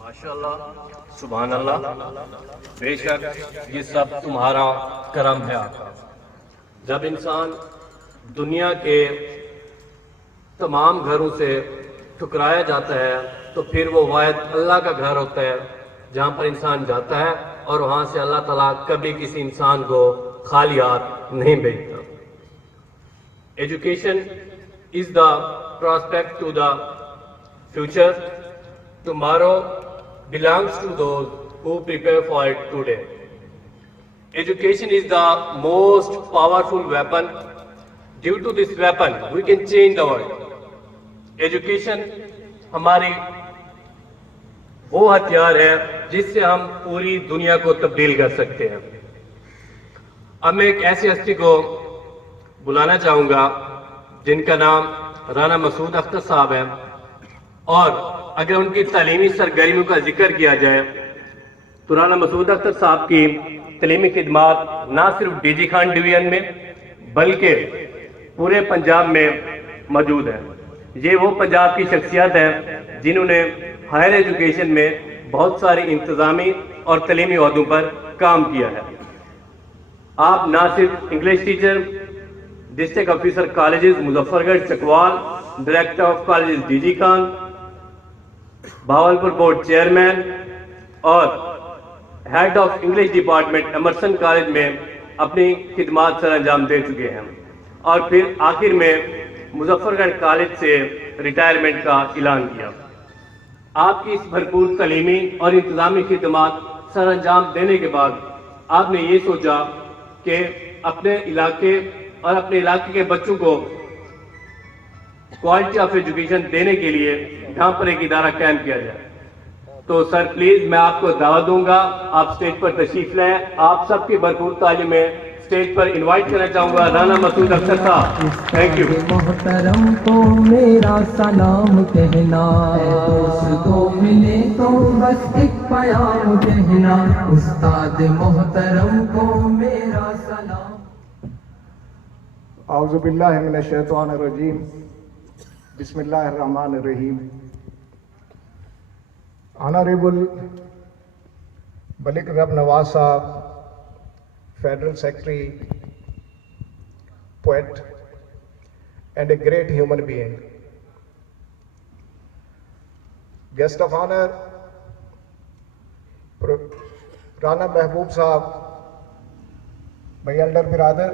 माशाअल्लाह, सुभान अल्लाह। बेशक ये सब तुम्हारा करम है आका। जब इंसान दुनिया के तमाम घरों से ठुकराया जाता है तो फिर वो वाहिद अल्लाह का घर होता है जहाँ पर इंसान जाता है और वहाँ से अल्लाह ताला कभी किसी इंसान को खाली हाथ नहीं भेजता। Education is the prospect to the future. Tomorrow belongs to those who prepare for it today. Education is the most powerful weapon. Due to this weapon, we can change the world. Education हमारी वो हथियार है जिससे हम पूरी दुनिया को तब्दील कर सकते हैं। अब मैं एक ऐसी हस्ती को बुलाना चाहूंगा जिनका नाम राना मसूद अख्तर साहब है, और अगर उनकी तालीमी सरगर्मियों का जिक्र किया जाए तो राना मसूद अख्तर साहब की तालीमी खिदमात ना सिर्फ डीजी खान डिवीजन में बल्कि पूरे पंजाब में मौजूद है। ये वो पंजाब की शख्सियत है जिन्होंने हायर एजुकेशन में बहुत सारी इंतजामी और तालीमी ओहदों पर काम किया है। आप ना सिर्फ English teacher, district officer colleges Muzaffargarh Chakwal, director of colleges DG Khan, Bahawalpur board chairman और head of English department Emerson college में अपनी खिदमात सर अंजाम दे चुके हैं, और फिर आखिर में मुजफ्फरगढ़ कॉलेज से रिटायरमेंट का ऐलान किया। आपकी इस भरपूर तालीमी और इंतजामी खिदमात सर अंजाम देने के बाद आपने ये सोचा कि अपने इलाके और अपने इलाके के बच्चों को क्वालिटी ऑफ एजुकेशन देने के लिए यहाँ पर एक इदारा कायम किया जाए। तो सर प्लीज मैं आपको दावत दूंगा, आप स्टेज पर तशरीफ लाएं। आप सबकी भरपूर तालीम में स्टेज पर इनवाइट करना चाहूंगा राना मसूद अख्तर साहब। Thank you. मोहतरम को मेरा सलाम कहना, दोस्तों मिले तो बस एक प्याम कहना, उस्ताद मोहतरम को मेरा सलाम। औज़ुबिल्लाहि मिनश्शैतानिर्रजीम, बिस्मिल्लाहिर्रहमानिर्रहीम। ऑनरेबल मलिक रब नवाज साहब, federal secretary, poet and a great human being. Guest of honor, Rana Mahboob Sahab, my elder brother,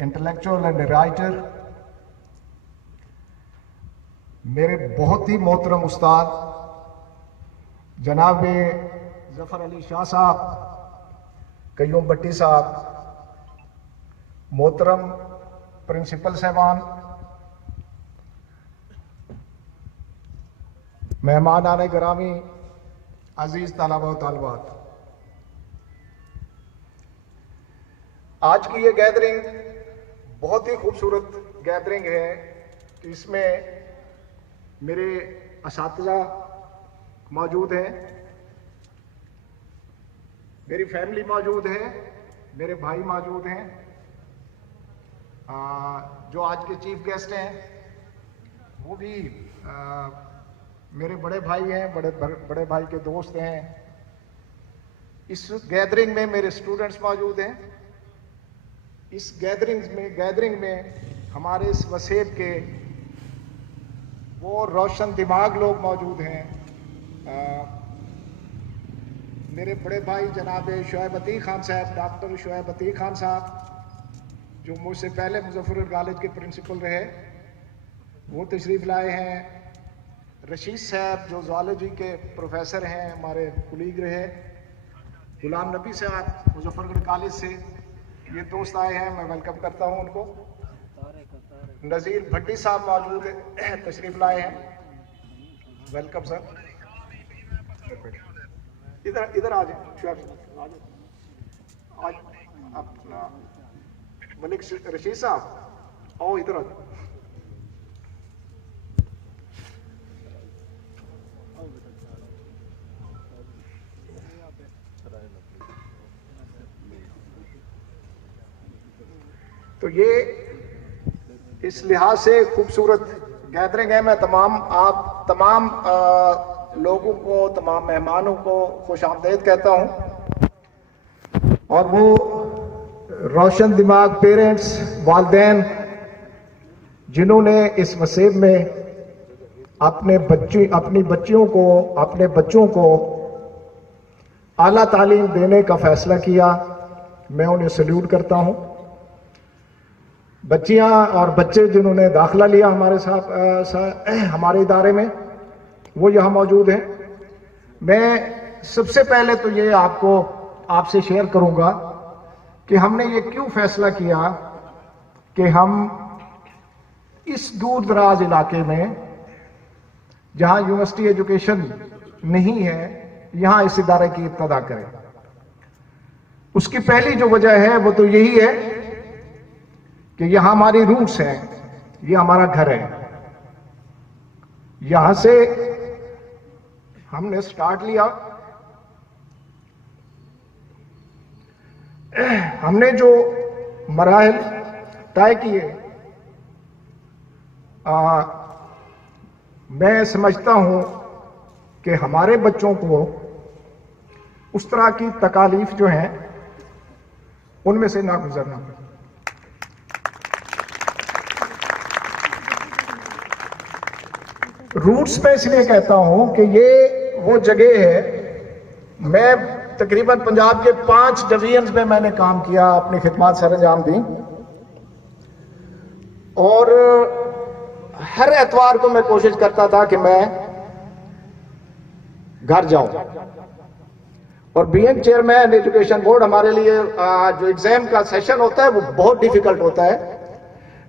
intellectual and writer, मेरे बहुत ही मोहतरम उस्ताद जनाब जफर अली शाह साहब, कयूम भट्टी साहब, मोहतरम प्रिंसिपल साहबान, मेहमान आने ग्रामी, अजीज तलबा व तालिबात, आज की ये गैदरिंग बहुत ही खूबसूरत गैदरिंग है। इसमें मेरे असातिज़ा मौजूद हैं, मेरी फैमिली मौजूद है, मेरे भाई मौजूद हैं। जो आज के चीफ गेस्ट हैं वो भी मेरे बड़े भाई हैं, बड़े भाई के दोस्त हैं। इस गैदरिंग में मेरे स्टूडेंट्स मौजूद हैं। इस गैदरिंग में हमारे इस वसेब के वो रोशन दिमाग लोग मौजूद हैं। मेरे बड़े भाई जनाब शोएब अतीक खान साहब, डॉक्टर शोएब अतीक खान साहब, जो मुझसे पहले मुजफ्फरगढ़ कॉलेज के प्रिंसिपल रहे, वो तशरीफ़ लाए हैं। रशीद साहब जो ज़ूलॉजी के प्रोफेसर हैं, हमारे कुलीग रहे। गुलाम नबी साहब मुजफ्फरगढ़ कॉलेज से ये दोस्त आए हैं, मैं वेलकम करता हूं उनको। नज़ीर भट्टी साहब मौजूद तशरीफ़ लाए हैं, वेलकम सर। इधर आ जाए, आज अपना मलिक रशीद साहब आओ, इधर आ जाओ। तो ये इस लिहाज से खूबसूरत गैदरिंग है। मैं तमाम लोगों को, तमाम मेहमानों को खुश आमदीद कहता हूँ। और वो रोशन दिमाग पेरेंट्स, वालिदैन जिन्होंने इस मसीब में अपनी बच्चों को आला तालीम देने का फैसला किया, मैं उन्हें सल्यूट करता हूँ। बच्चियाँ और बच्चे जिन्होंने दाखिला लिया हमारे इदारे में, वो यहाँ मौजूद हैं। मैं सबसे पहले तो ये आपसे शेयर करूँगा कि हमने ये क्यों फैसला किया कि हम इस दूर दराज इलाके में जहाँ यूनिवर्सिटी एजुकेशन नहीं है, यहाँ इस इदारे की इब्तिदा करें। उसकी पहली जो वजह है वो तो यही है कि यहाँ हमारी रूट्स हैं, ये हमारा घर है। यहाँ से हमने स्टार्ट लिया, हमने जो मराहिल तय किए, मैं समझता हूँ कि हमारे बच्चों को उस तरह की तकालीफ जो हैं उनमें से ना गुजरना पड़े। रूट्स में इसलिए कहता हूं कि ये वो जगह है, मैं तकरीबन पंजाब के 5 डिवीजन्स में मैंने काम किया, अपनी खिदमत सर अंजाम दी, और हर एतवार को मैं कोशिश करता था कि मैं घर जाऊं। और बीइंग चेयरमैन एजुकेशन बोर्ड, हमारे लिए जो एग्जाम का सेशन होता है वो बहुत डिफिकल्ट होता है,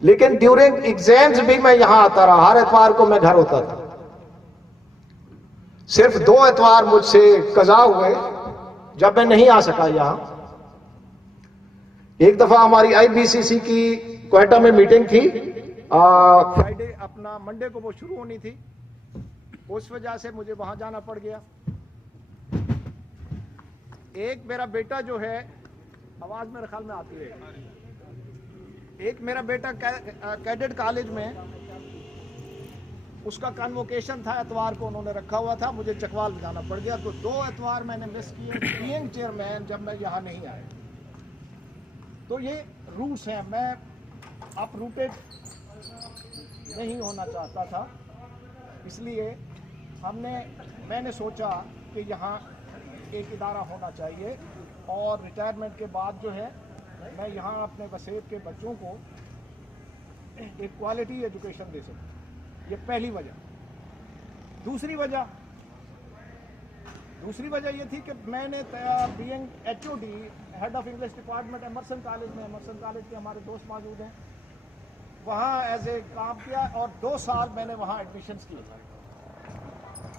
लेकिन ड्यूरिंग एग्जाम्स भी मैं यहां आता रहा। हर एतवार को मैं घर होता था। सिर्फ 2 एतवार मुझसे कज़ा हुए जब मैं नहीं आ सका यहां। एक दफा हमारी IBCC की क्वेटा में मीटिंग थी, फ्राइडे अपना मंडे को वो शुरू होनी थी, उस वजह से मुझे वहां जाना पड़ गया। एक मेरा बेटा जो है, आवाज मेरे ख्याल में आती है, एक मेरा बेटा कैडेट कॉलेज में, उसका कन्वोकेशन था, एतवार को उन्होंने रखा हुआ था, मुझे चकवाल जाना पड़ गया। तो 2 एतवार मैंने मिस किए बीइंग चेयरमैन, जब मैं यहाँ नहीं आया। तो ये रूट्स हैं, मैं अपरूटेड नहीं होना चाहता था, इसलिए मैंने सोचा कि यहाँ एक इदारा होना चाहिए, और रिटायरमेंट के बाद जो है मैं यहाँ अपने वसेब के बच्चों को एक क्वालिटी एजुकेशन दे सकूँ। ये पहली वजह। दूसरी वजह ये थी कि मैंने being HOD, head of English department, Emerson college में, एमर्सन कॉलेज के हमारे दोस्त मौजूद हैं, वहाँ एज ए काम किया, और 2 साल मैंने वहाँ एडमिशन्स किए।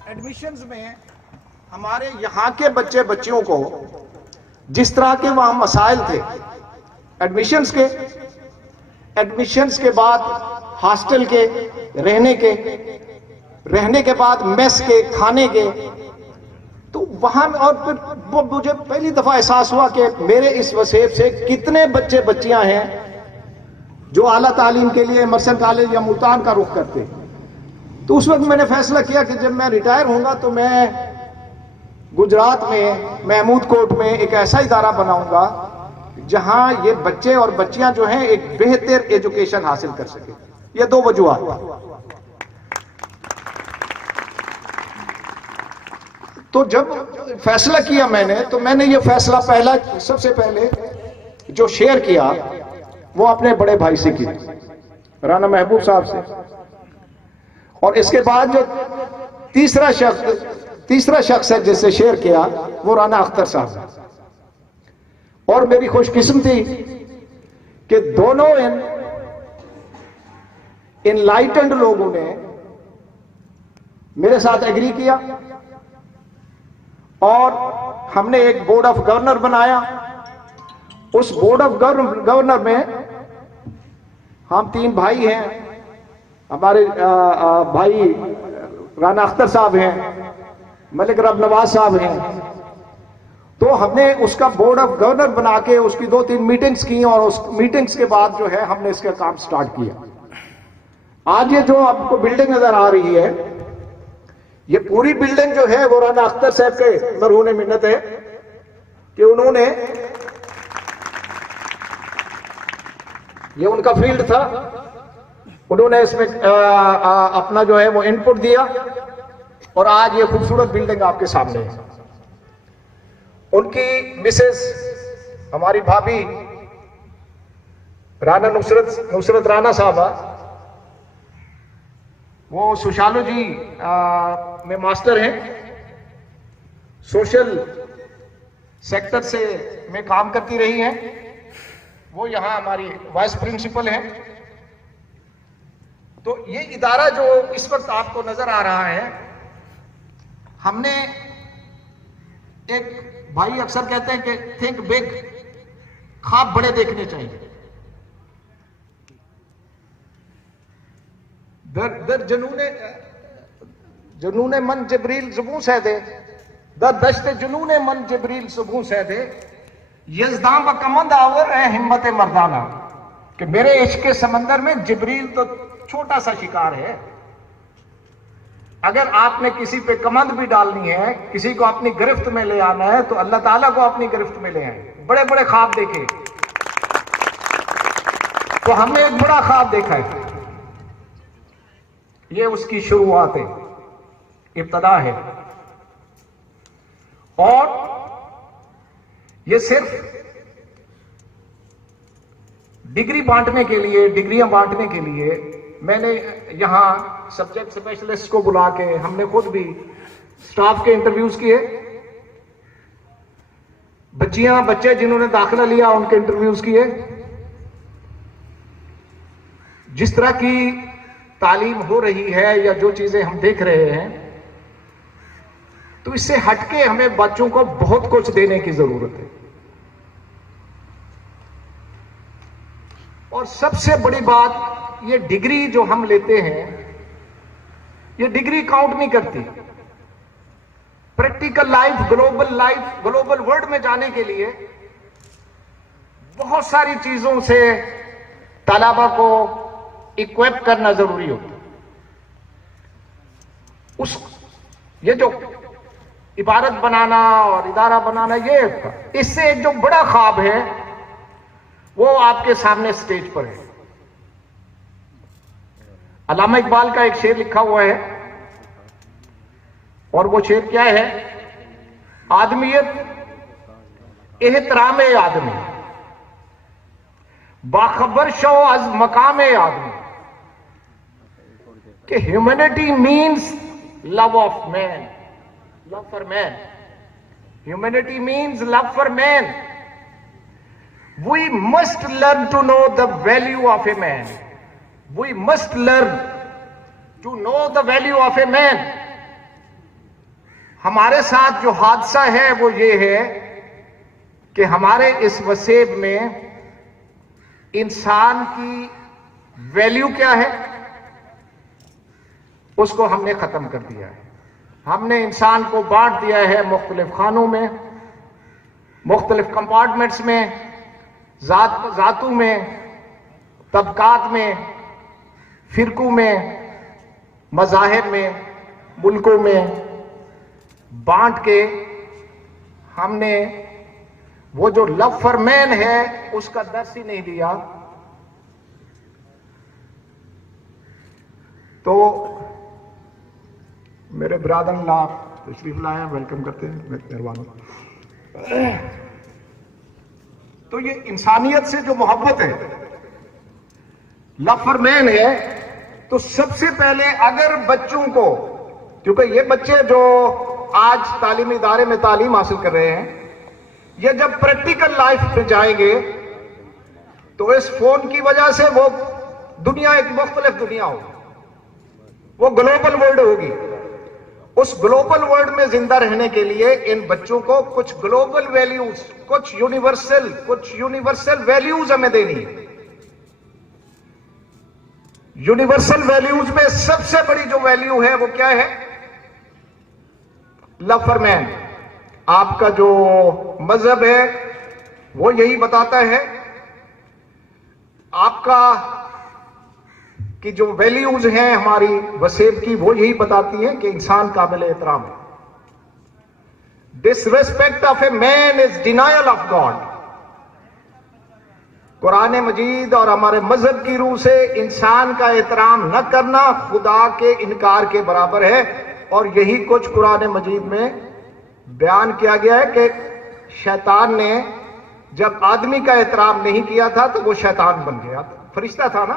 एडमिशन्स में हमारे यहाँ के बच्चियों को जिस तरह के वहाँ मसाइल थे एडमिशन्स के बाद हॉस्टल के रहने के बाद मेस के खाने के, तो वहां, और फिर मुझे पहली दफा एहसास हुआ कि मेरे इस वसेब से कितने बच्चियां हैं जो आला तालीम के लिए एमर्सन कॉलेज या मुल्तान का रुख करते। तो उस वक्त मैंने फैसला किया कि जब मैं रिटायर होऊंगा तो मैं गुजरात में महमूद कोट में एक ऐसा इदारा बनाऊंगा जहां ये बच्चे और बच्चियां जो हैं एक बेहतर एजुकेशन हासिल कर सके। ये 2 वजूहात। तो जब फैसला किया मैंने, तो मैंने ये फैसला सबसे पहले जो शेयर किया वो अपने बड़े भाई से किया, राना महबूब साहब से, और इसके बाद जो तीसरा शख्स है जिससे शेयर किया वो राना अख्तर साहब। और मेरी खुशकिस्मती कि दोनों इनलाइटेंड लोगों ने मेरे साथ एग्री किया, और हमने एक बोर्ड ऑफ गवर्नर बनाया। उस बोर्ड ऑफ गवर्नर में हम 3 भाई हैं, हमारे भाई राना अख्तर साहब हैं, मलिक रब नवाज साहब हैं। तो हमने उसका बोर्ड ऑफ गवर्नर बना के उसकी 2-3 मीटिंग्स की, और उस मीटिंग्स के बाद जो है हमने इसका काम स्टार्ट किया। आज ये जो आपको बिल्डिंग नजर आ रही है, ये पूरी बिल्डिंग जो है वो राना अख्तर साहब के मरहून मिन्नत है कि उन्होंने, ये उनका फील्ड था, उन्होंने इसमें अपना जो है वो इनपुट दिया और आज ये खूबसूरत बिल्डिंग आपके सामने है। उनकी मिसेस, हमारी भाभी राना नुसरत राना साहबा, वो सोशियोलॉजी में मास्टर हैं, सोशल सेक्टर से में काम करती रही हैं, वो यहां हमारी वाइस प्रिंसिपल हैं। तो ये इदारा जो इस वक्त आपको नजर आ रहा है, हमने एक, भाई अक्सर कहते हैं कि थिंक बिग, ख्वाब बड़े देखने चाहिए। दर जनूने मन जबरील जुबू सहदे, दर दश्त जुनूने मन जबरील जुबू सहदे, यज़दां बकमंद आवर है हिम्मत मर्दाना, कि मेरे इश्क के समंदर में जिब्रील तो छोटा सा शिकार है। अगर आपने किसी पे कमंद भी डालनी है, किसी को अपनी गिरफ्त में ले आना है, तो अल्लाह ताला को अपनी गिरफ्त में ले आए। बड़े बड़े ख्वाब देखे, तो हमने एक बड़ा ख्वाब देखा है, ये उसकी शुरुआत है, इब्तदा है। और ये सिर्फ डिग्री बांटने के लिए, डिग्रियां बांटने के लिए मैंने यहां सब्जेक्ट स्पेशलिस्ट को बुला के, हमने खुद भी स्टाफ के इंटरव्यूज किए, बच्चियां बच्चे जिन्होंने दाखिला लिया उनके इंटरव्यूज किए। जिस तरह की तालीम हो रही है या जो चीजें हम देख रहे हैं, तो इससे हटके हमें बच्चों को बहुत कुछ देने की जरूरत है। और सबसे बड़ी बात, ये डिग्री जो हम लेते हैं, ये डिग्री काउंट नहीं करती। प्रैक्टिकल लाइफ, ग्लोबल वर्ल्ड में जाने के लिए बहुत सारी चीजों से तलबा को इक्विप करना जरूरी होता है। ये जो इबारत बनाना और इदारा बनाना, ये इससे एक जो बड़ा ख्वाब है वो आपके सामने स्टेज पर है। अल्लामा इकबाल का एक शेर लिखा हुआ है, और वो शेर क्या है? आदमियत एहतराम आदमी, बाखबर शो अज मकाम आदमी, कि humanity means love of man, love for man. Humanity means love for man. We must learn to know the value of a man. We must learn to know the value of a man. हमारे साथ जो हादसा है वो ये है कि हमारे इस वसेब में इंसान की वैल्यू क्या है, उसको हमने खत्म कर दिया है। हमने इंसान को बांट दिया है मुख्तलिफ खानों में, मुख्तलिफ कंपार्टमेंट्स में, जातों में, तबकात में, फिरकों में, मज़ाहिब में, मुल्कों में बांट के हमने वो जो लव फॉर मैन है उसका दर्स ही नहीं दिया। तो मेरे ब्रादर ला तशरीफ लाए, वेलकम करते हैं, मेहरबान। तो ये इंसानियत से जो मोहब्बत है, लव फॉर मैन है, तो सबसे पहले अगर बच्चों को, क्योंकि ये बच्चे जो आज तालीमी इदारे में तालीम हासिल कर रहे हैं, ये जब प्रैक्टिकल लाइफ पे जाएंगे तो इस फोन की वजह से वो दुनिया एक मुख्तलिफ दुनिया होगी, वो ग्लोबल वर्ल्ड होगी। उस ग्लोबल वर्ल्ड में जिंदा रहने के लिए इन बच्चों को कुछ ग्लोबल वैल्यूज, कुछ यूनिवर्सल वैल्यूज हमें देनी है। यूनिवर्सल वैल्यूज में सबसे बड़ी जो वैल्यू है वो क्या है? Love for man. आपका जो मजहब है वो यही बताता है। आपका कि जो वैल्यूज हैं हमारी वसेब की, वो यही बताती हैं कि इंसान काबिल एहतराम है। Disrespect of a man is denial of God. Quran मजीद और हमारे मजहब की रूह से इंसान का एहतराम न करना खुदा के इनकार के बराबर है। और यही कुछ कुरान मजीद में बयान किया गया है कि शैतान ने जब आदमी का एहतराम नहीं किया था तो वो शैतान बन गया, फरिश्ता था ना,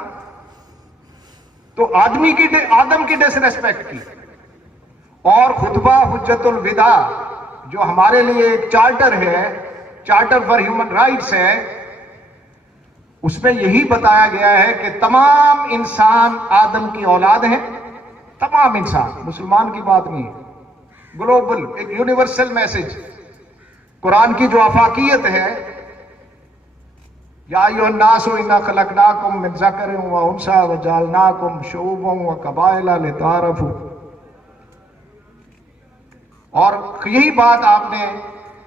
तो आदम की डिसरेस्पेक्ट की। और खुतबा हुज्जतुल विदा जो हमारे लिए एक चार्टर है, चार्टर फॉर ह्यूमन राइट्स है, उसमें यही बताया गया है कि तमाम इंसान आदम की औलाद हैं। तमाम इंसान, मुसलमान की बात नहीं है, ग्लोबल एक यूनिवर्सल मैसेज कुरान की जो आफाकियत है, या अय्युहन्नासु इन्ना खलकनाकुम मिन ज़करिन व उन्सा व जअलनाकुम शुऊबन व कबाइला लितारफू। और यही बात आपने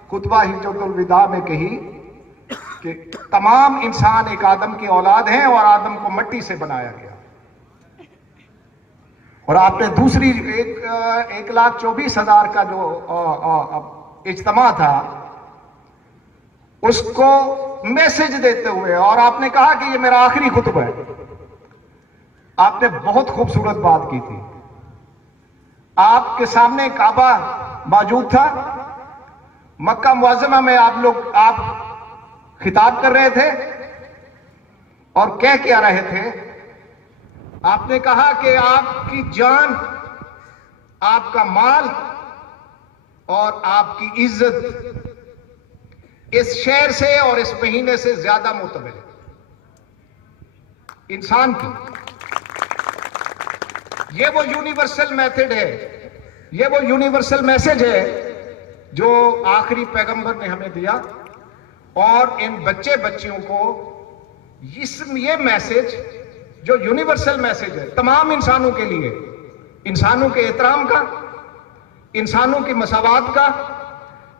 खुतबा हिज्जतुल विदा में कही कि तमाम इंसान एक आदम की औलाद हैं और आदम को मिट्टी से बनाया गया। और आपने दूसरी 1,24,000 का जो इज्तिमा था उसको मैसेज देते हुए, और आपने कहा कि ये मेरा आखिरी खुतबा है, आपने बहुत खूबसूरत बात की थी। आपके सामने काबा मौजूद था, मक्का मुअज़्ज़मा में आप खिताब कर रहे थे और कह क्या रहे थे? आपने कहा कि आपकी जान, आपका माल और आपकी इज्जत इस शहर से और इस महीने से ज्यादा मुतबर है इंसान की। ये वो यूनिवर्सल मेथड है, ये वो यूनिवर्सल मैसेज है जो आखिरी पैगंबर ने हमें दिया। और इन बच्चियों को ये मैसेज जो यूनिवर्सल मैसेज है तमाम इंसानों के लिए, इंसानों के एहतराम का, इंसानों की मसावात का,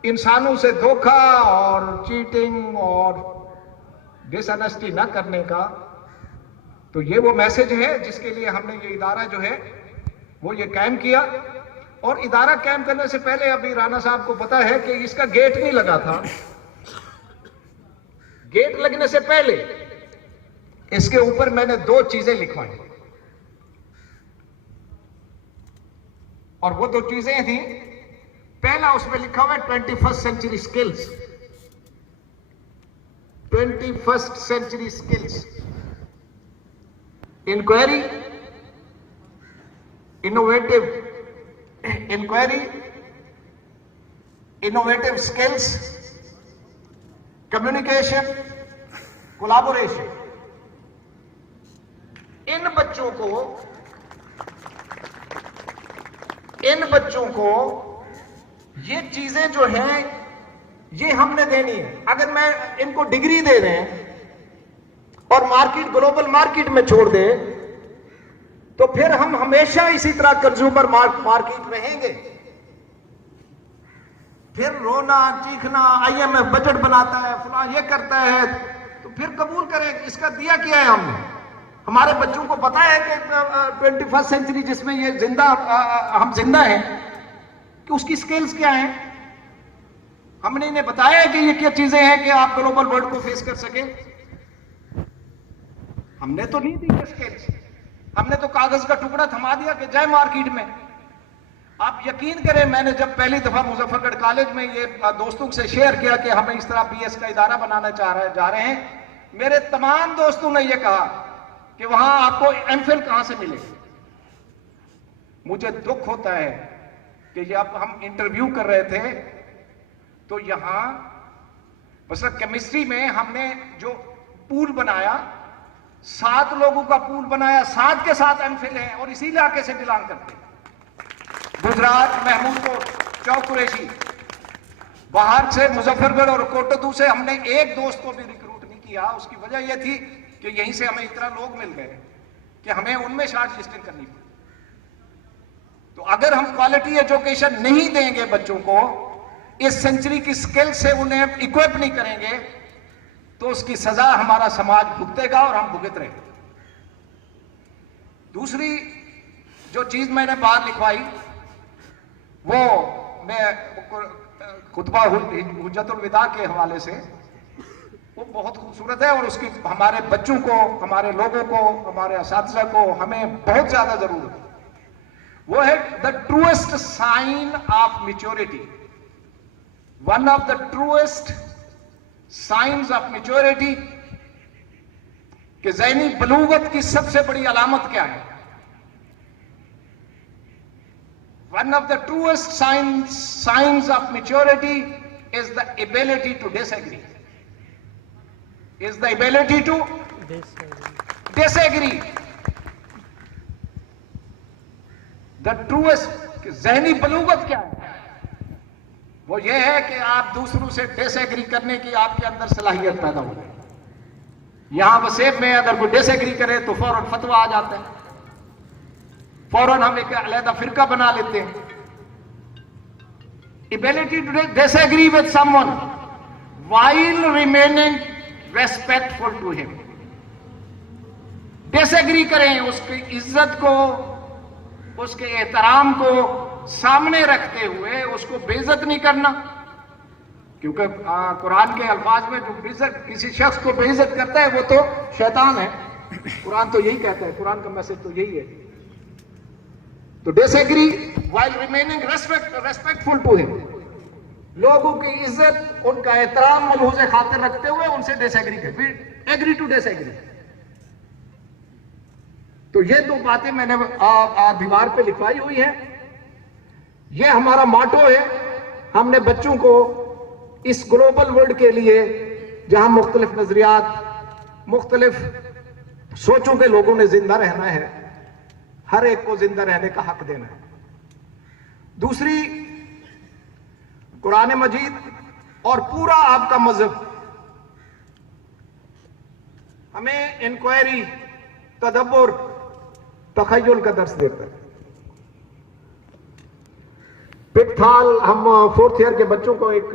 इंसानों से धोखा और चीटिंग और डिसऑनेस्टी न करने का, तो ये वो मैसेज है जिसके लिए हमने ये इदारा जो है वो ये कायम किया। और इदारा कायम करने से पहले अभी राणा साहब को पता है कि इसका गेट नहीं लगा था। गेट लगने से पहले इसके ऊपर मैंने 2 चीजें लिखवाई, और वो 2 चीजें थी, पहला उसमें लिखा हुआ है 21st century skills, 21st century skills, inquiry, innovative skills, communication, collaboration. इन बच्चों को ये चीजें जो हैं ये हमने देनी है। अगर मैं इनको डिग्री दे रहे हैं और मार्केट ग्लोबल मार्केट में छोड़ दे तो फिर हम हमेशा इसी तरह कंज्यूमर मार्केट रहेंगे। फिर रोना चीखना, IMF बजट बनाता है, फला ये करता है, तो फिर कबूल करें इसका दिया किया है हमने। हमारे बच्चों को पता है कि 21st सेंचुरी जिसमें ये हम जिंदा हैं कि उसकी स्किल्स क्या हैं। हमने इन्हें बताया है कि ये क्या चीजें हैं कि आप ग्लोबल वर्ल्ड को फेस कर सके। हमने तो नहीं दी स्किल्स, हमने तो कागज का टुकड़ा थमा दिया कि जाए मार्केट में। आप यकीन करें, मैंने जब पहली दफा मुजफ्फरगढ़ कॉलेज में ये दोस्तों से शेयर किया कि हम इस तरह BS का इदारा बनाना जा रहे हैं, मेरे तमाम दोस्तों ने यह कहा कि वहां आपको MPhil कहां से मिलेगी। मुझे दुख होता है कि जब हम इंटरव्यू कर रहे थे तो यहां बस केमिस्ट्री में हमने जो पूल बनाया, 7 लोगों का पूल बनाया, 7 के 7 MPhil हैं और इसी इलाके से बिलोंग करते हैं। गुजरात, महमूदपुर, चौक कुरैशी, बाहर से मुजफ्फरगढ़ और कोटदू से हमने एक दोस्त को भी रिक्रूट नहीं किया। उसकी वजह यह थी कि यहीं से हमें इतना लोग मिल गए कि हमें उनमें शॉर्ट लिस्टिंग करनी पड़ी। तो अगर हम क्वालिटी एजुकेशन नहीं देंगे बच्चों को, इस सेंचुरी की स्किल से उन्हें इक्विप नहीं करेंगे, तो उसकी सजा हमारा समाज भुगतेगा और हम भुगत रहे। दूसरी जो चीज मैंने बाहर लिखवाई वो मैं खुतबा हुज्जतुल विदा के हवाले से, वो बहुत खूबसूरत है और उसकी हमारे बच्चों को, हमारे लोगों को, हमारे असातिज़ा को हमें बहुत ज्यादा जरूरत है। वो है the truest sign of maturity. One of the truest signs of maturity, कि ज़हनी बलूगत की सबसे बड़ी अलामत क्या है? One of the truest signs of maturity is the ability to disagree. Is the ability to disagree. The truest ज़हनी बलूगत क्या है? वो ये है कि आप दूसरों से डिसएग्री करने की आपके अंदर सलाहियत पैदा हो जाए। यहां वसेब में अगर कोई डिसएग्री करे तो फौरन फतवा आ जाता है, फौरन हम एक अलग फिरका बना लेते हैं। Ability to disagree with someone while remaining respectful to him. Disagree करें, उसकी इज्जत को, उसके एहतराम को सामने रखते हुए उसको बेइज्जत नहीं करना, क्योंकि कुरान के अल्फाज में जो बेइज्जत किसी शख्स को बेइज्जत करता है वो तो शैतान है। कुरान तो यही कहता है, कुरान का मैसेज तो यही है। तो disagree while remaining respectful to him, लोगों की इज्जत, उनका एहतराम मलहूज़ खातिर रखते हुए उनसे डिसएग्री करें, एग्री टू डिसएग्री। तो ये दो बातें मैंने दीवार पे लिखवाई हुई है। ये हमारा मोटो है। हमने बच्चों को इस ग्लोबल वर्ल्ड के लिए, जहां मुख्तलिफ नजरियात, मुख्तलिफ सोचों के लोगों ने जिंदा रहना है, हर एक को जिंदा रहने का हक देना है। दूसरी, कुरान मजीद और पूरा आपका मजहब हमें इंक्वायरी, तदब्बुर, तखय्युल का दर्स देता है। पिकथाल, हम 4th ईयर के बच्चों को एक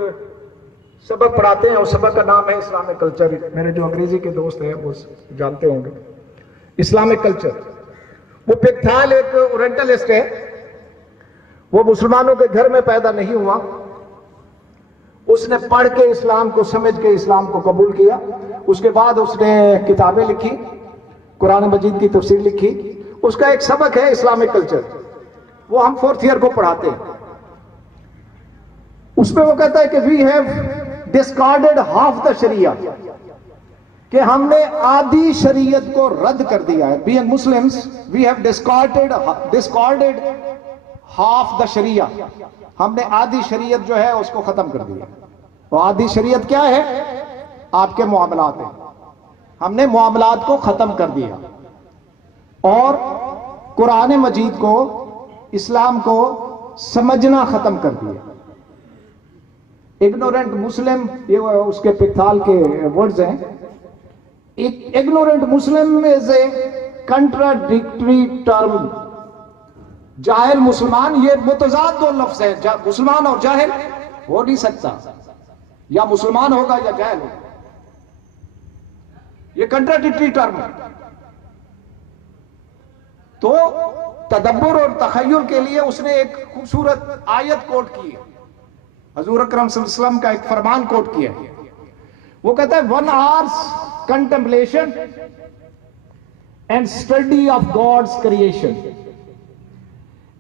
सबक पढ़ाते हैं, और सबक का नाम है इस्लामिक कल्चर। मेरे जो अंग्रेजी के दोस्त हैं वो जानते होंगे इस्लामिक कल्चर। वो पिकथाल एक ओरिएंटलिस्ट है, वो मुसलमानों के घर में पैदा नहीं हुआ, उसने पढ़ के इस्लाम को समझ के इस्लाम को कबूल किया। उसके बाद उसने किताबें लिखी, कुरान मजीद की तफसीर लिखी। उसका एक सबक है इस्लामिक कल्चर, वो हम 4th ईयर को पढ़ाते हैं। उसमें वो कहता है कि we have discarded half the sharia, कि हमने आधी शरीयत को रद्द कर दिया है। Being Muslims we have discarded half the sharia, हमने आधी शरीयत जो है उसको खत्म कर दिया। तो आधी शरीयत क्या है? आपके मुआमलात है। हमने मुआमलात को खत्म कर दिया और कुरान मजीद को, इस्लाम को समझना खत्म कर दिया। इग्नोरेंट मुस्लिम, ये उसके पिकथाल के वर्ड्स हैं। Ignorant Muslim is a contradictory term. जाहिल मुसलमान, ये मुतजाद दो लफ्ज है, मुसलमान और जाहिल हो नहीं सकता, या मुसलमान होगा या जाहिल होगा। ये कंट्राडिक्टरी टर्म है। तो तदब्बुर और तखय्युल के लिए उसने एक खूबसूरत आयत कोट की है, हजूर अकरम सल्लल्लाहु अलैहि वसल्लम का एक फरमान कोट किया है। वो कहता है 1 hour's contemplation and study of God's creation.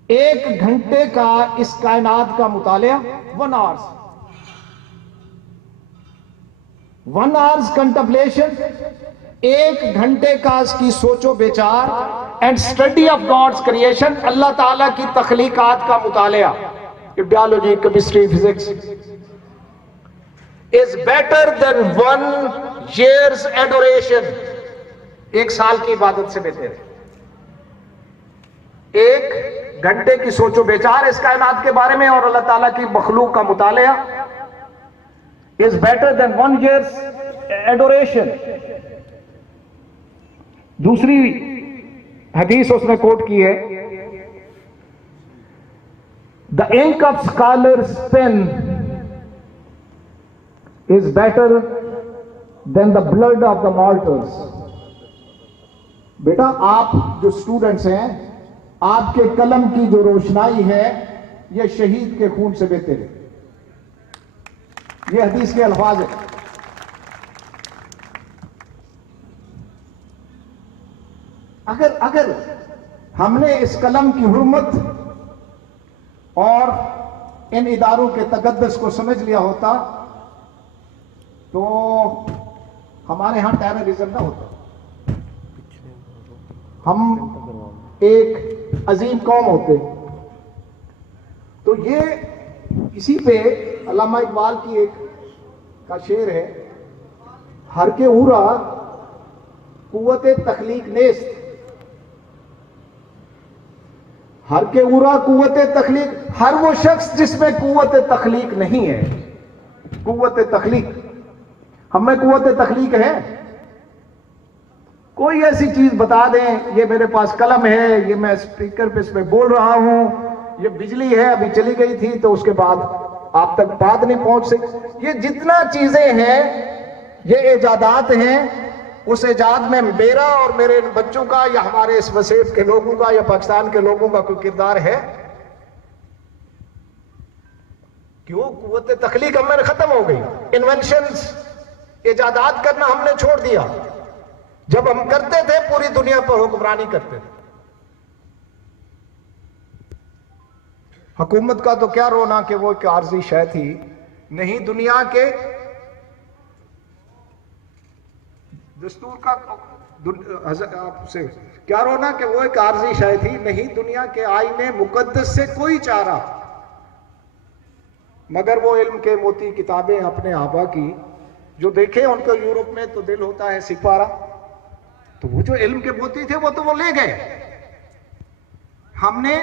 1 घंटे का इस कायनात का मुतालिया, 1 hours। 1 hour's कंटेम्पलेशन, 1 घंटे का इसकी सोचो विचार, and study of God's creation, अल्लाह ताला की तख्लीकात का मुतालिया, biology, chemistry, physics, is better than 1 year's adoration. 1 साल की इबादत से बेहतर है। 1 घंटे की सोचो विचार इस कायनात के बारे में और अल्लाह ताला की मखलूक का मुतालिया is better than 1 year's adoration. दूसरी हदीस उसने कोट की है, the ink of scholars pen is better than the blood of the martyrs. बेटा आप जो स्टूडेंट्स हैं, आपके कलम की जो रोशनाई है ये शहीद के खून से बेहतर है। ये हदीस के अल्फाज है। अगर हमने इस कलम की हुर्मत और इन इदारों के तकद्दुस को समझ लिया होता तो हमारे यहां टेररिज्म ना होता। हम एक अजीम कौम होते। तो ये इसी पे अल्लामा इकबाल की एक का शेर है, हर के उरा कुव्वते तख्लीक नेस्त, हर के उरा कुव्वते तख्लीक, हर वो शख्स जिसमें कुव्वते तख्लीक नहीं है। कुव्वते तख्लीक, हमें कुव्वते तख्लीक है? कोई ऐसी चीज बता दें, ये मेरे पास कलम है, ये मैं स्पीकर पे इसमें बोल रहा हूं, ये बिजली है अभी चली गई थी तो उसके बाद आप तक बात नहीं पहुंच सकी। ये जितना चीजें हैं ये इजादात हैं, उस इजाद में मेरा और मेरे बच्चों का या हमारे इस वसेफ के लोगों का या पाकिस्तान के लोगों का कोई किरदार है? क्यों? कुव्वत तख्लीक हमें खत्म हो गई। इन्वेंशंस, इजादात करना हमने छोड़ दिया। जब हम करते थे पूरी दुनिया पर हुक्मरानी करते थे। हुकूमत का तो क्या रोना कि वो एक आर्जी शय थी, नहीं दुनिया के दस्तूर का आपसे क्या रोना कि वो एक आर्जी शय थी, नहीं दुनिया के आईने मुकद्दस से कोई चारा, मगर वो इल्म के मोती किताबें अपने आबा की, जो देखे उनको यूरोप में तो दिल होता है सिपारा। तो वो जो इल्म के मोती थे वो तो वो ले गए। हमने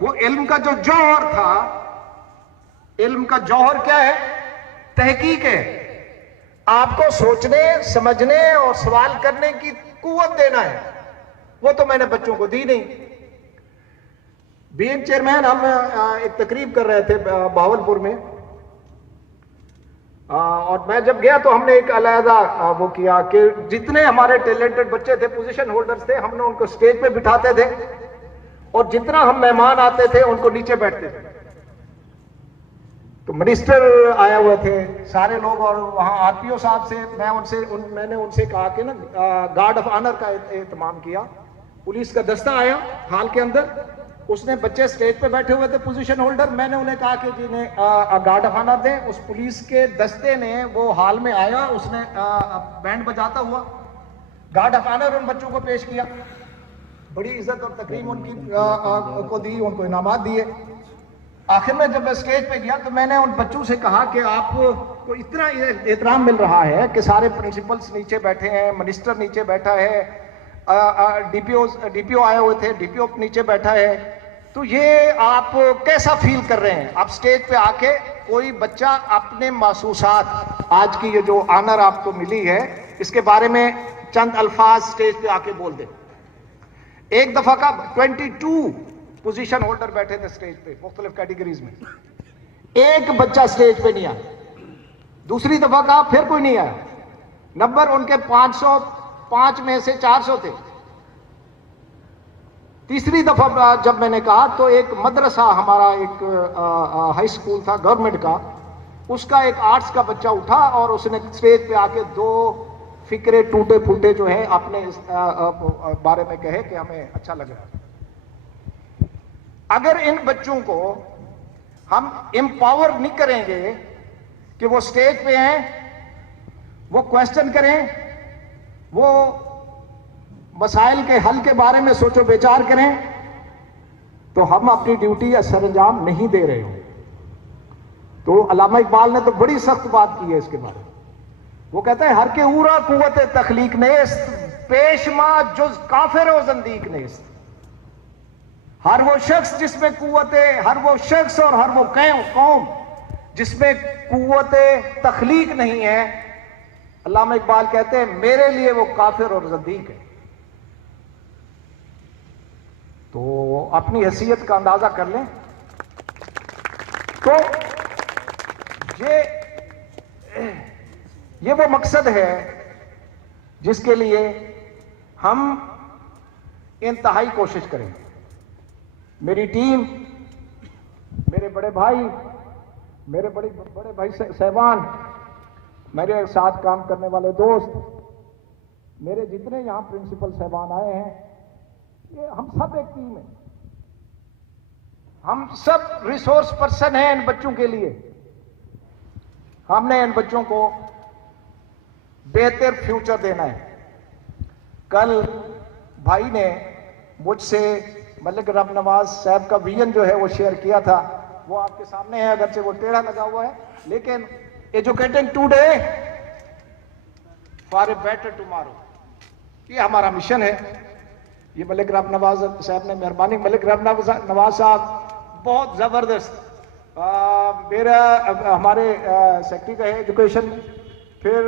वो इल्म का जो जौहर था, इल्म का जौहर क्या है? तहकीक है। आपको सोचने समझने और सवाल करने की कुव्वत देना है, वो तो मैंने बच्चों को दी नहीं। बीएम चेयरमैन, हम एक तकरीब कर रहे थे बावलपुर में, और मैं जब गया तो हमने एक अलहदा वो किया कि जितने हमारे टैलेंटेड बच्चे थे, पोजीशन होल्डर्स थे, हमने उनको स्टेज पे बिठाते थे और जितना हम मेहमान आते थे उनको नीचे बैठते थे। तो मिनिस्टर आए हुए थे सारे लोग, और वहां आरपीओ साहब से मैंने उनसे कहा कि ना गार्ड ऑफ ऑनर का एहतमाम किया। पुलिस का दस्ता आया हाल के अंदर, उसने बच्चे स्टेज पे बैठे हुए थे पोजीशन होल्डर, मैंने उन्हें कहा कि जिन्हें गार्ड ऑफ ऑनर दें। उस पुलिस के दस्ते ने वो हाल में आया, उसने बैंड बजाता हुआ गार्ड ऑफ ऑनर उन बच्चों को पेश किया। बड़ी इज्जत और तकरीम उनकी को दी, उनको इनामात दिए। आखिर में जब मैं स्टेज पे गया तो मैंने उन बच्चों से कहा कि आपको इतना एहतराम मिल रहा है कि सारे प्रिंसिपल्स नीचे बैठे हैं, मिनिस्टर नीचे बैठा है, डीपीओ आए हुए थे, डीपीओ नीचे बैठा है, तो ये आप कैसा फील कर रहे हैं? आप स्टेज पे आके कोई बच्चा अपने महसूसात, आज की ये जो ऑनर आपको मिली है इसके बारे में चंद अल्फाज स्टेज पे आके बोल दे। एक दफा का 22 पोजीशन होल्डर बैठे थे स्टेज पे मुख्तलिफ कैटेगरीज में, एक बच्चा स्टेज पे नहीं आया। दूसरी दफा का फिर कोई नहीं आया। नंबर उनके 505 में से 400 थे। तीसरी दफा जब मैंने कहा तो एक मदरसा, हमारा एक हाई स्कूल था गवर्नमेंट का, उसका एक आर्ट्स का बच्चा उठा और उसने स्टेज पे आके 2 फिक्रे टूटे फूटे जो है अपने इस बारे में कहे कि हमें अच्छा लग रहा है। अगर इन बच्चों को हम एम्पावर नहीं करेंगे कि वो स्टेज पे हैं, वो क्वेश्चन करें, वो मसाइल के हल के बारे में सोचो विचार करें, तो हम अपनी ड्यूटी या सरंजाम नहीं दे रहे हो। तो अल्लामा इकबाल ने तो बड़ी सख्त बात की है इसके बारे में। वो कहता है हर के उरा कुव्वत तख्लीक नेस्त, पेशमा जुज काफिर व ज़ंदीक नेस्त। हर वो शख्स जिसमें कुव्वते, हर वो शख्स और हर वो कौम जिसमें कुव्वते तख्लीक नहीं है, अल्लामा इकबाल कहते हैं मेरे लिए वो काफिर और ज़ंदीक है। तो अपनी हैसियत का अंदाजा कर लें। तो ये वो मकसद है जिसके लिए हम इंतहाई कोशिश करेंगे। मेरी टीम, मेरे बड़े भाई, मेरे बड़े भाई साहबान, मेरे साथ काम करने वाले दोस्त, मेरे जितने यहाँ प्रिंसिपल साहबान आए हैं, ये हम सब एक टीम है। हम सब रिसोर्स पर्सन हैं इन बच्चों के लिए। हमने इन बच्चों को बेहतर फ्यूचर देना है। कल भाई ने मुझसे मलिक राम नवाज साहब का विजन जो है वो शेयर किया था, वो आपके सामने है, अगरचे वो टेढ़ा लगा हुआ है, लेकिन educating today for a better tomorrow, ये हमारा मिशन है। ये मलिक राम नवाज साहब ने मेहरबानी, मलिक राम नवाज साहब बहुत जबरदस्त मेरा हमारे सेक्रेटरी का है एजुकेशन, फिर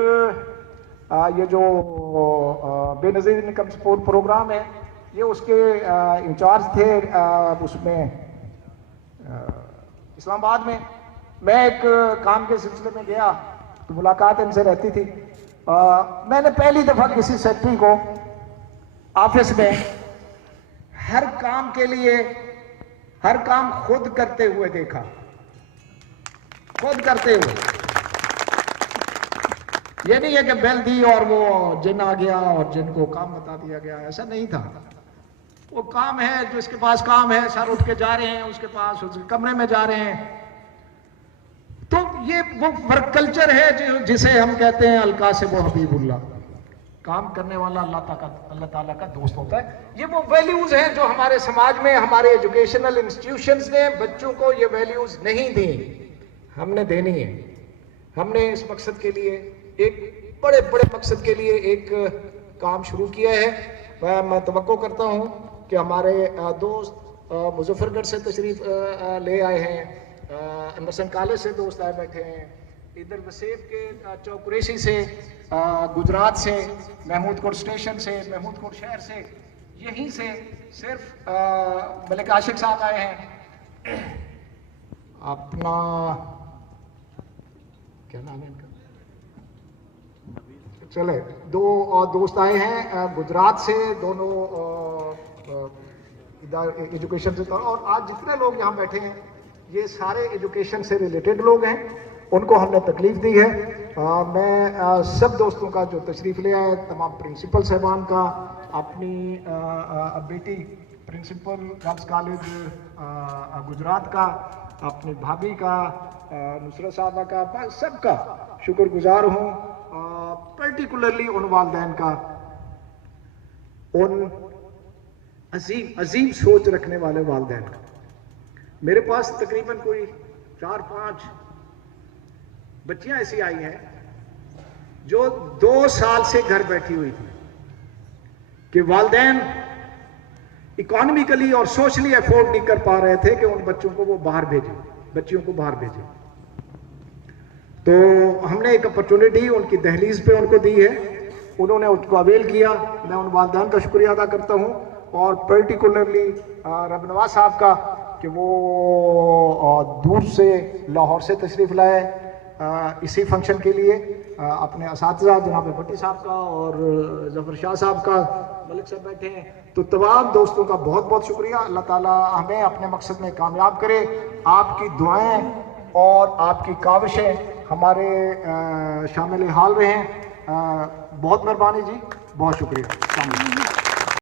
ये जो बेनजीर इनकम सपोर्ट प्रोग्राम है ये उसके इंचार्ज थे उसमें इस्लामाबाद में। मैं एक काम के सिलसिले में गया तो मुलाकात इनसे रहती थी। मैंने पहली दफा किसी सेक्रेटरी को ऑफिस में हर काम के लिए हर काम खुद करते हुए देखा, खुद करते हुए। ये नहीं है कि बेल दी और वो जिन आ गया और जिनको काम बता दिया गया, ऐसा नहीं था। वो काम है, जिसके पास काम है सर उठ के जा रहे हैं उसके पास, उसके कमरे में जा रहे हैं। तो ये वो वर्क कल्चर है जिसे हम कहते हैं अलका से वो हबीबुल्लाह, काम करने वाला अल्लाह ताला का दोस्त होता है। ये वो वैल्यूज हैं जो हमारे समाज में, हमारे एजुकेशनल इंस्टीट्यूशंस ने बच्चों को ये वैल्यूज नहीं दी, हमने देनी है। हमने इस मकसद के लिए, एक बड़े मकसद के लिए एक काम शुरू किया है। मैं तवक्को करता हूँ कि हमारे दोस्त मुजफ्फरगढ़ से तशरीफ ले आए हैं, एमर्सन कॉलेज से दोस्त आए बैठे हैं, इधर वसेब के चौकुरेशी से, गुजरात से, महमूदकोट स्टेशन से, महमूदकोट शहर से, यहीं से सिर्फ मलिक आशिक साहब आए हैं, अपना क्या नाम है इनका, चले दो और दोस्त आए हैं गुजरात से, दोनों इधर एजुकेशन से। और आज जितने लोग यहाँ बैठे हैं ये सारे एजुकेशन से रिलेटेड लोग हैं, उनको हमने तकलीफ दी है। मैं सब दोस्तों का जो तशरीफ ले आए, तमाम प्रिंसिपल साहबान का, अपनी बेटी प्रिंसिपल गर्ल्स कॉलेज गुजरात का, अपनी भाभी का, नुसरत साहबा का, सबका शुक्रगुजार हूँ। पर्टिकुलरली उन वालदैन का, उन अजीम सोच रखने वाले वालदैन का। मेरे पास तकरीबन कोई 4-5 बच्चियां ऐसी आई हैं जो 2 साल से घर बैठी हुई थी कि वालदैन इकोनॉमिकली और सोशली अफोर्ड नहीं कर पा रहे थे कि उन बच्चों को वो बाहर भेजें, बच्चियों को बाहर भेजें। तो हमने एक अपॉर्चुनिटी उनकी दहलीज पे उनको दी है, उन्होंने उसको अवेल किया। मैं उन वालदैन का शुक्रिया अदा करता हूँ, और पर्टिकुलरली रब नवाज साहब का कि वो दूर से लाहौर से तशरीफ़ लाए इसी फंक्शन के लिए। अपने असातिज़ा जनाब भट्टी साहब का और जफ़र शाह साहब का, मलिक साहब बैठे हैं, तो तमाम दोस्तों का बहुत बहुत शुक्रिया। अल्लाह ताला हमें अपने मकसद में कामयाब करे। आपकी दुआएं और आपकी काविशें हमारे शामिल हाल रहें। बहुत मेहरबानी जी, बहुत शुक्रिया।